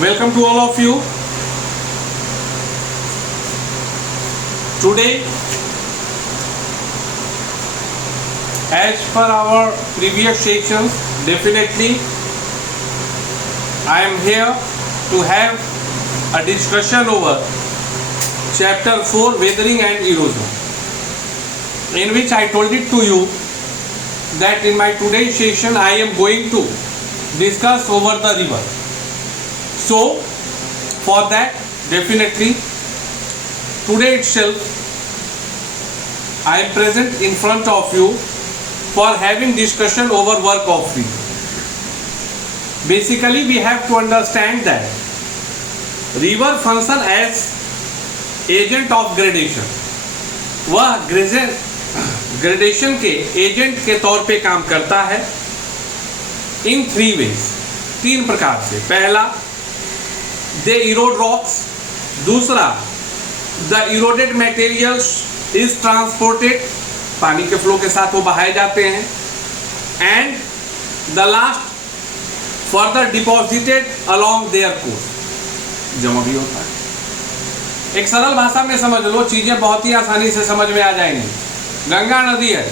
Welcome to all of you. Today, as per our previous sections, definitely I am here to have a discussion over chapter 4, weathering and erosion, in which I told it to you that in my today's session I am going to discuss over the river. So for that, definitely today itself I am present in front of you for having discussion over work of river. Basically we have to understand that river function as agent of gradation. वह gradation के agent के तौर पे काम करता है इन 3 ways, 3 प्रकार से. पहला, दे इरोड रॉक्स. दूसरा, the eroded materials is transported, पानी के फ्लो के साथ वो बहाए जाते हैं. And the last, further deposited along their course, जमा भी होता है. एक सरल भाषा में समझ लो, चीजें बहुत ही आसानी से समझ में आ जाएंगी. गंगा नदी है,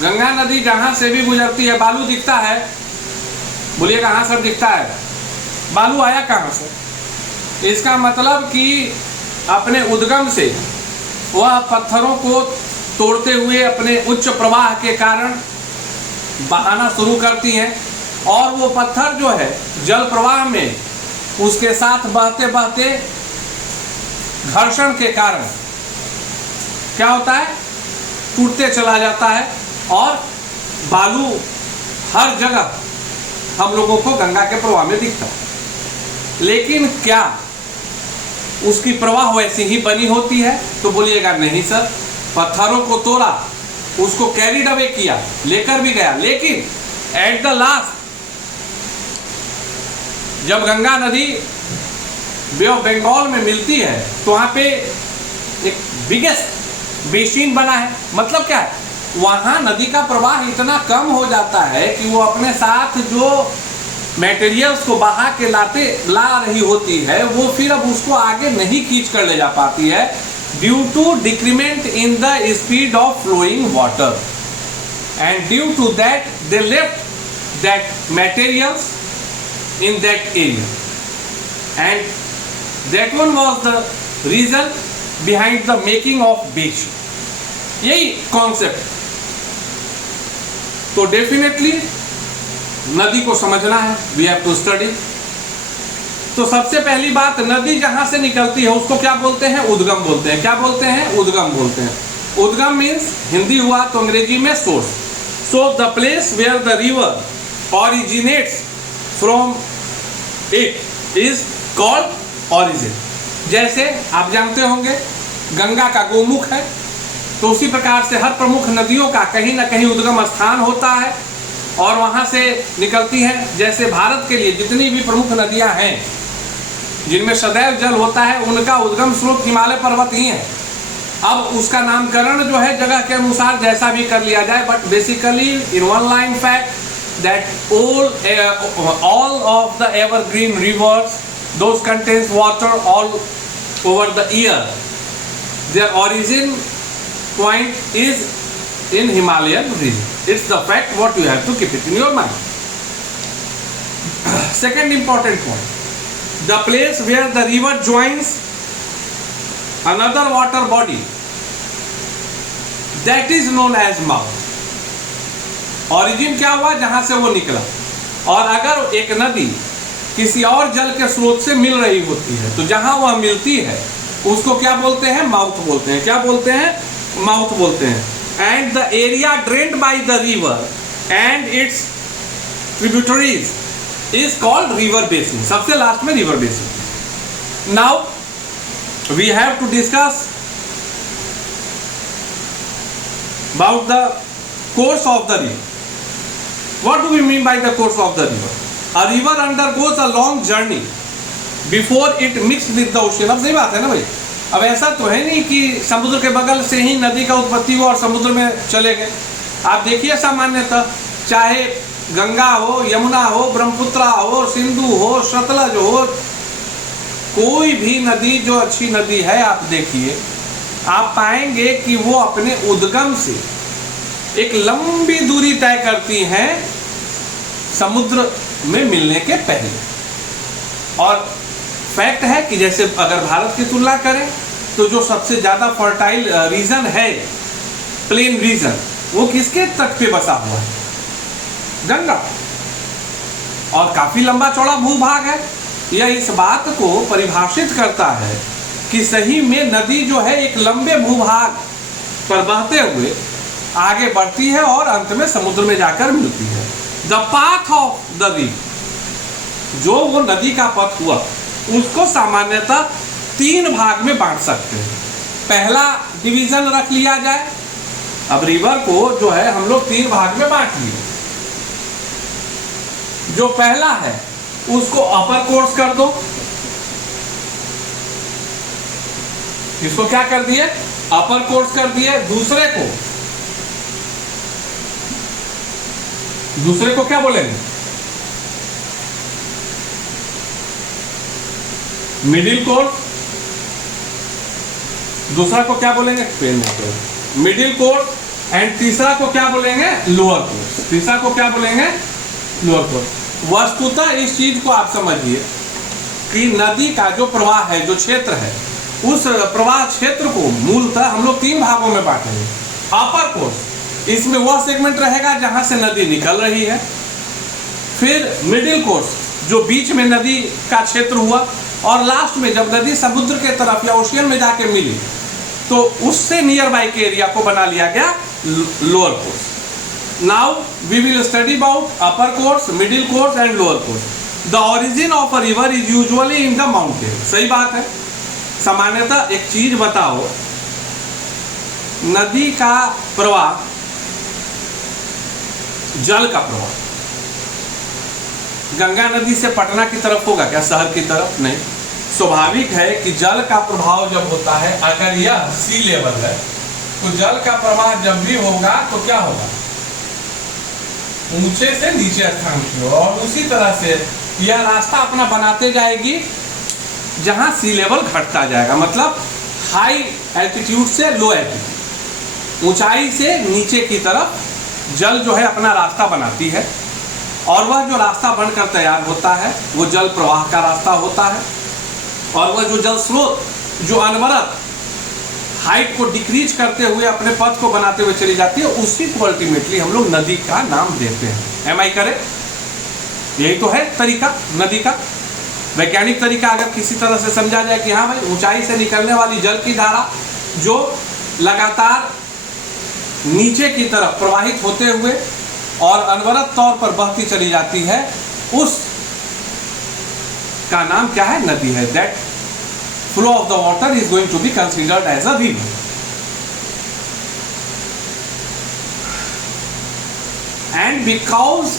गंगा नदी जहां से भी गुजरती है बालू दिखता है. बोलिए कहां से दिखता है? बालू आया कहां से? इसका मतलब कि अपने उद्गम से वह पत्थरों को तोड़ते हुए अपने उच्च प्रवाह के कारण बहाना शुरू करती हैं, और वो पत्थर जो है जल प्रवाह में उसके साथ बहते बहते घर्षण के कारण क्या होता है, टूटते चला जाता है, और बालू हर जगह हम लोगों को गंगा के प्रवाह में दिखता है. लेकिन क्या उसकी प्रवाह वैसी ही बनी होती है? तो बोलिएगा नहीं सर, पत्थरों को तोड़ा, उसको कैरीड अवे किया, लेकर भी गया, लेकिन एट द लास्ट जब गंगा नदी बे ऑफ बंगाल में मिलती है तो वहां पे एक बिगेस्ट बेसिन बना है. मतलब क्या है, वहां नदी का प्रवाह इतना कम हो जाता है कि वो अपने साथ जो मटेरियल्स को बहा के ला रही होती है वो फिर अब उसको आगे नहीं खींच कर ले जा पाती है, due to decrement in the speed of flowing water. And due to that they left that materials in that area, and that one was the reason behind the making of basin. यही concept. तो definitely नदी को समझना है, we have to study. तो सबसे पहली बात, नदी जहां से निकलती है उसको क्या बोलते हैं? उद्गम बोलते हैं. क्या बोलते हैं? उद्गम बोलते हैं. उद्गम मीन्स, हिंदी हुआ तो अंग्रेजी में source. So the place where the river originates from it is called origin. जैसे आप जानते होंगे गंगा का गोमुख है, तो उसी प्रकार से हर प्रमुख नदियों का कहीं ना कहीं उद्गम स्थान होता है और वहां से निकलती हैं. जैसे भारत के लिए जितनी भी प्रमुख नदियां हैं जिनमें सदैव जल होता है, उनका उद्गम स्रोत हिमालय पर्वत ही है. अब उसका नामकरण जो है जगह के अनुसार जैसा भी कर लिया जाए, but basically in one line fact that all of the evergreen rivers, those contains water all over the year, their origin point is in Himalayan region. It's the fact, what you have to keep it in your mind. Second important point, the place where the river joins another water body, that is known as mouth. Origin क्या हुआ? जहां से वो निकला. और अगर एक नदी किसी और जल के स्रोत से मिल रही होती है तो जहां वह मिलती है उसको क्या बोलते हैं? माउथ बोलते हैं. क्या बोलते हैं? माउथ बोलते हैं. And the area drained by the river and its tributaries is called river basin. सबसे लास्ट में river basin. Now we have to discuss about the course of the river. What do we mean by the course of the river? A river undergoes a long journey before it mixed with the ocean. अब सही बात है ना भाई. अब ऐसा तो है नहीं कि समुद्र के बगल से ही नदी का उत्पत्ति हुआ और समुद्र में चले गए. आप देखिए सामान्यतः चाहे गंगा हो, यमुना हो, ब्रह्मपुत्रा हो, सिंधु हो, सतलज हो, कोई भी नदी जो अच्छी नदी है आप देखिए, आप पाएंगे कि वो अपने उद्गम से एक लंबी दूरी तय करती हैं समुद्र में मिलने के पहले। और फैक्ट है कि जैसे अगर भारत की तुलना करें तो जो सबसे ज्यादा फर्टाइल रीजन है, प्लेन रीजन, वो किसके तट पे बसा हुआ है? गंगा। और काफी लंबा चौड़ा भूभाग है। यह इस बात को परिभाषित करता है कि सही में नदी जो है एक लंबे भूभाग पर बहते हुए आगे बढ़ती है और अंत में समुद्र में जाकर मिलती है। The path of the river, जो वो नदी का पथ हुआ, उसको सामान्यतः 3 भाग में बांट सकते हैं। पहला डिवीजन रख लिया जाए, अब रिवर को जो है हम लोग 3 भाग में बांट लिए। जो पहला है उसको अपर कोर्स कर दो, इसको क्या कर दिए? अपर कोर्स कर दिए। दूसरे को क्या बोलेंगे? Middle course. दूसरा को क्या बोलेंगे? Middle course. एंड तीसरा को क्या बोलेंगे? Lower course. तीसरा को क्या बोलेंगे? Lower course. वस्तुतः इस चीज को आप समझिए कि नदी का जो प्रवाह है, जो क्षेत्र है, उस प्रवाह क्षेत्र को मूलतः हम लोग 3 भागों में बांटेंगे। अपर कोर्स, इसमें वह सेगमेंट रहेगा जहां से नदी निकल रही है। फिर मिडिल कोर्स, जो बीच में नदी का क्षेत्र हुआ, और लास्ट में जब नदी समुद्र के तरफ या ओशियन में जाके मिली तो उससे नियर बाई के एरिया को बना लिया गया lower course. Now we will study about upper course, middle course and lower course. The origin of a river is usually in the mountain. सही बात है। सामान्यतः एक चीज बताओ, नदी का प्रवाह, जल का प्रवाह गंगा नदी से पटना की तरफ होगा क्या? शहर की तरफ नहीं। स्वाभाविक है कि जल का प्रभाव जब होता है, अगर यह सी लेवल है तो जल का प्रवाह जब भी होगा तो क्या होगा? ऊंचे से नीचे स्थान की ओर, और उसी तरह से यह रास्ता अपना बनाते जाएगी जहां सी लेवल घटता जाएगा। मतलब हाई एल्टीट्यूड से लो एल्टीट्यूड, ऊंचाई से नीचे की तरफ जल जो है अपना रास्ता बनाती है, और वह जो रास्ता बनकर तैयार होता है वो जल प्रवाह का रास्ता होता है। और वह जो जल स्रोत जो अनवरत हाइट को डिक्रीज करते हुए अपने पथ को बनाते हुए चली जाती है, उसी को अल्टीमेटली हम लोग नदी का नाम देते हैं। Am I correct? यही तो है तरीका नदी का। वैज्ञानिक तरीका अगर किसी तरह से समझा जाए कि हाँ भाई, ऊंचाई से निकलने वाली जल की धारा जो लगातार नीचे की तरफ प्रवाहित होते हुए और अनवरत तौर पर बहती चली जाती है, उस का नाम क्या है? नदी है। That flow of the water is going to be considered as a river. And because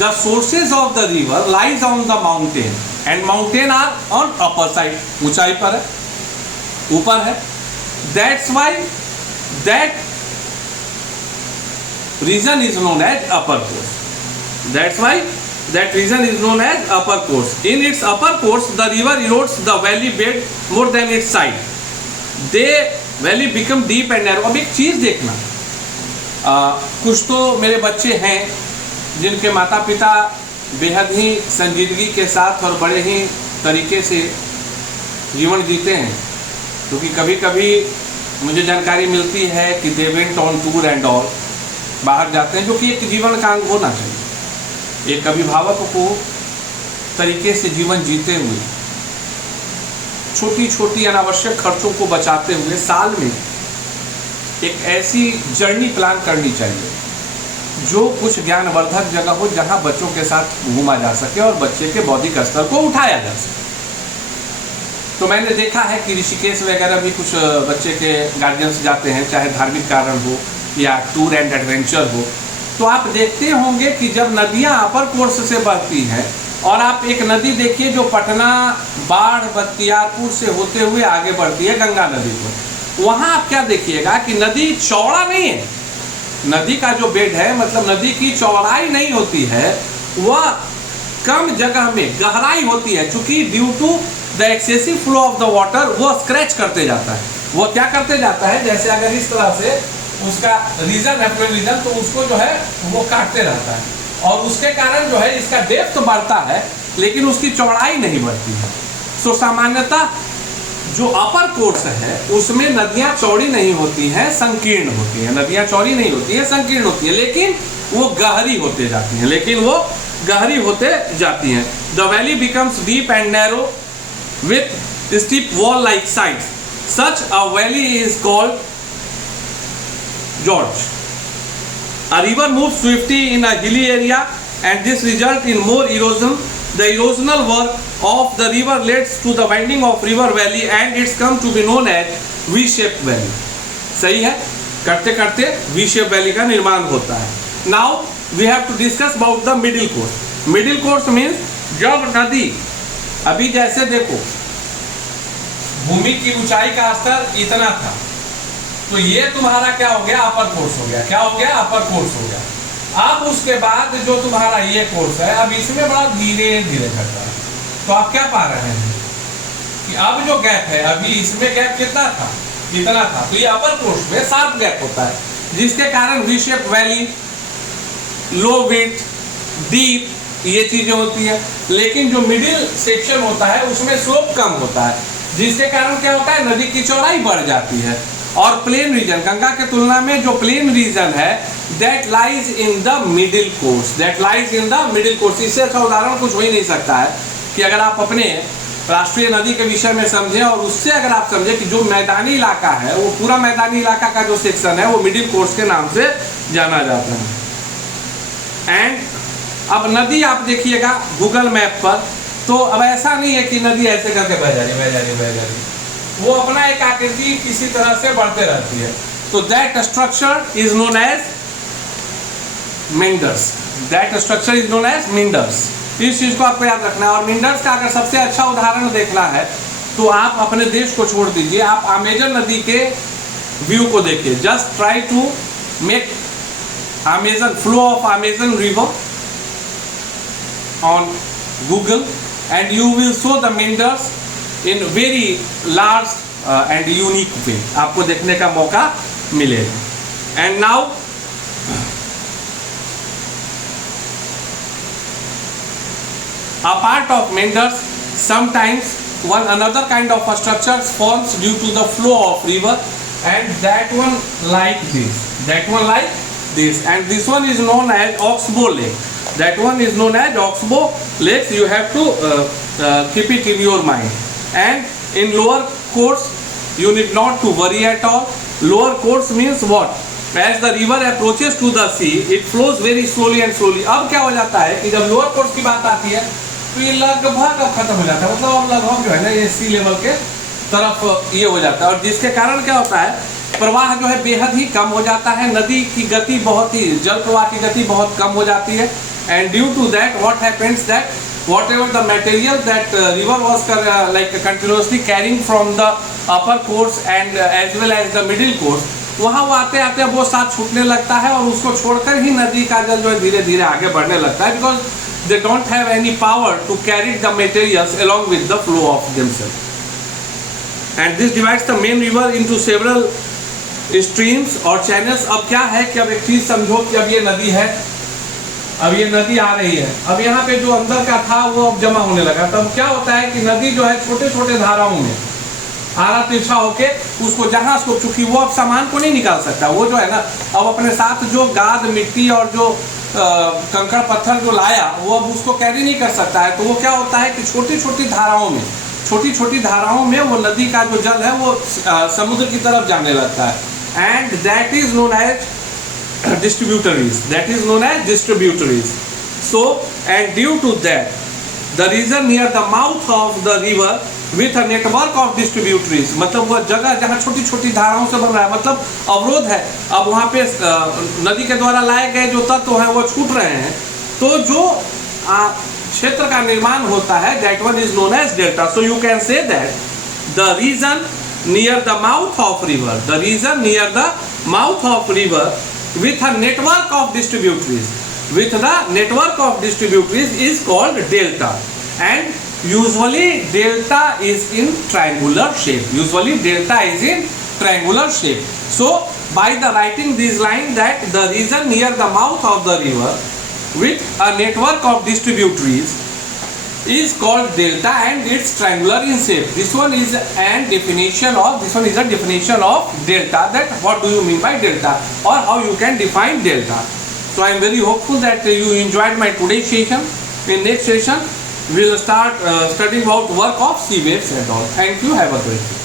the sources of the river lies on the mountain, and mountain are on upper side, ऊंचाई पर है, ऊपर है। That's why that region is known as upper course. That's why that region is known as upper course. In its upper course, the river erodes the valley bed more than its side. They valley become deep and narrow. अब एक चीज देखना, कुछ तो मेरे बच्चे हैं जिनके माता पिता बेहद ही संजीदगी के साथ और बड़े ही तरीके से जीवन जीते हैं, क्योंकि कभी कभी मुझे जानकारी मिलती है कि they went on tour and all, बाहर जाते हैं, जो कि एक जीवन का अंग होना चाहिए। एक अभिभावक को तरीके से जीवन जीते हुए छोटी छोटी अनावश्यक खर्चों को बचाते हुए साल में एक ऐसी जर्नी प्लान करनी चाहिए जो कुछ ज्ञानवर्धक जगह हो, जहां बच्चों के साथ घूमा जा सके और बच्चे के बौद्धिक स्तर को उठाया जा सके। तो मैंने देखा है कि ऋषिकेश वगैरह भी कुछ बच्चे के गार्जियंस जाते हैं, चाहे धार्मिक कारण हो या टूर एंड एडवेंचर हो। तो आप देखते होंगे कि जब नदियां अपर कोर्स से बहती हैं, और आप एक नदी देखिए जो पटना, बाढ़, बख्तियारपुर से होते हुए आगे बढ़ती है गंगा नदी को, वहां आप क्या देखिएगा कि नदी चौड़ा नहीं है, नदी का जो बेड है, मतलब नदी की चौड़ाई नहीं होती है, वह कम जगह में गहराई होती है, क्योंकि due to the excessive flow of the water वो स्क्रैच करते जाता है। वो क्या करते जाता है, जैसे अगर इस तरह से उसका रीजन है, फ्लो रीजन, तो उसको जो है वो काटते रहता है, और उसके कारण जो है इसका डेप्थ बढ़ता है, लेकिन उसकी चौड़ाई नहीं बढ़ती है। सो सामान्यतः जो अपर कोर्स है उसमें नदियां चौड़ी नहीं होती हैं, संकीर्ण होती हैं। नदियां चौड़ी नहीं होती हैं, संकीर्ण होती हैं, लेकिन वो गहरी होते जाती हैं, the valley becomes deep and narrow with steep wall like sides. Such a valley is called gorge. A river moves swiftly in a hilly area, and this results in more erosion. The erosional work of the river leads to the winding of river valley, and it's come to be known as V-shaped valley. सही है, करते करते V-shaped valley का निर्माण होता है। Now we have to discuss about the middle course. Middle course means जब नदी, अभी जैसे देखो भूमि की ऊंचाई का स्तर इतना था, तो ये तुम्हारा क्या हो गया, अपर कोर्स हो गया। क्या हो गया, अपर कोर्स हो गया। अब उसके बाद जो तुम्हारा ये कोर्स है, अब इसमें बड़ा धीरे धीरे घट रहा है। तो आप क्या पा रहे हैं कि अब जो गैप है, अभी इसमें गैप कितना था, इतना था, तो ये अपर कोर्स में शार्प गैप होता है, जिसके कारण वी शेप वैली, लो विड्थ, डीप, ये चीजें होती है। लेकिन जो मिडिल सेक्शन होता है उसमें स्लोप कम होता है, जिसके कारण क्या होता है, नदी की चौड़ाई बढ़ जाती है। और प्लेन रीजन, गंगा के तुलना में जो प्लेन रीजन है, that lies in the middle course, that lies in the middle course. इससे अच्छा उदाहरण कुछ हो ही नहीं सकता है कि अगर आप अपने राष्ट्रीय नदी के विषय में समझें, और उससे अगर आप समझें कि जो मैदानी इलाका है, वो पूरा मैदानी इलाका का जो सेक्शन है वो मिडिल कोर्स के नाम से जाना जाता है। एंड अब नदी आप देखिएगा गूगल मैप पर, तो अब ऐसा नहीं है कि नदी ऐसे करके बह जा रही, वो अपना एक आकृति किसी तरह से बढ़ते रहती है। तो that structure is known as meanders, that structure is known as meanders. इस चीज को आपको याद रखना है। और मेंडर्स का अगर सबसे अच्छा उदाहरण देखना है तो आप अपने देश को छोड़ दीजिए, आप अमेजन नदी के व्यू को देखिए। Just try to make Amazon flow of Amazon river on Google and you will show the meanders in very large and unique way, आपको देखने का मौका मिलेगा। And now a part of meanders, sometimes one another kind of a structure forms due to the flow of river, and that one like this, and this one is known as oxbow lake. That one is known as oxbow lakes. You have to keep it in your mind. And in lower course you need not to worry at all. Lower course means what? As the river approaches to the sea, it flows very slowly and slowly. अब क्या हो जाता है कि जब lower course की बात आती है तो ये लगभग अब खत्म हो जाता है, मतलब अब लगभग जो है ना ये सी लेवल के तरफ ये हो जाता है, और जिसके कारण क्या होता है, प्रवाह जो है बेहद ही कम हो जाता है, नदी की गति बहुत ही, जल प्रवाह की गति बहुत कम हो जाती है। And due to that, what happens that whatever the material that river was like continuously carrying from the upper course and as well as the middle course, वहाँ वो आते आते वो साथ छूटने लगता है, और उसको छोड़कर ही नदी का जल जो है धीरे धीरे आगे बढ़ने लगता है, because they don't have any power to carry the materials along with the flow of themselves. And this divides the main river into several streams or channels. अब क्या है कि अब एक चीज समझो कि अब ये नदी है, अब ये नदी आ रही है, अब यहाँ पे जो अंदर का था वो अब जमा होने लगा। तब क्या होता है कि नदी जो है छोटे छोटे धाराओं में आरा तिरछा होके उसको जहाँ उसको, चूंकि वो अब सामान को नहीं निकाल सकता, वो जो है ना अब अपने साथ जो गाद मिट्टी और जो कंकड़ पत्थर जो लाया वो अब उसको कैरी नहीं कर सकता है। तो वो क्या होता है कि छोटी छोटी धाराओं में वो नदी का जो जल है वो समुद्र की तरफ जाने लगता है। And that is known as distributaries, that is known as distributaries. So, and due to that, the region near the mouth of the river with a network of distributaries, मतलब वह जगह जहाँ छोटी छोटी धाराओं से बन रहा है, मतलब अवरोध है, अब वहाँ पे नदी के द्वारा लाए गए जो तत्व हैं वो छूट रहे हैं, तो जो क्षेत्र का निर्माण होता है, that one is known as delta. So you can say that the region near the mouth of river, with a network of distributaries. With the network of distributaries is called delta, and usually delta is in triangular shape. Usually delta is in triangular shape. So by the writing this line, that the region near the mouth of the river with a network of distributaries is called delta, and it's triangular in shape. This one is a definition of delta, that what do you mean by delta, or how you can define delta. So I am very hopeful that you enjoyed my today's session. In next session we will start studying about work of sea waves and all. Thank you. Have a great day.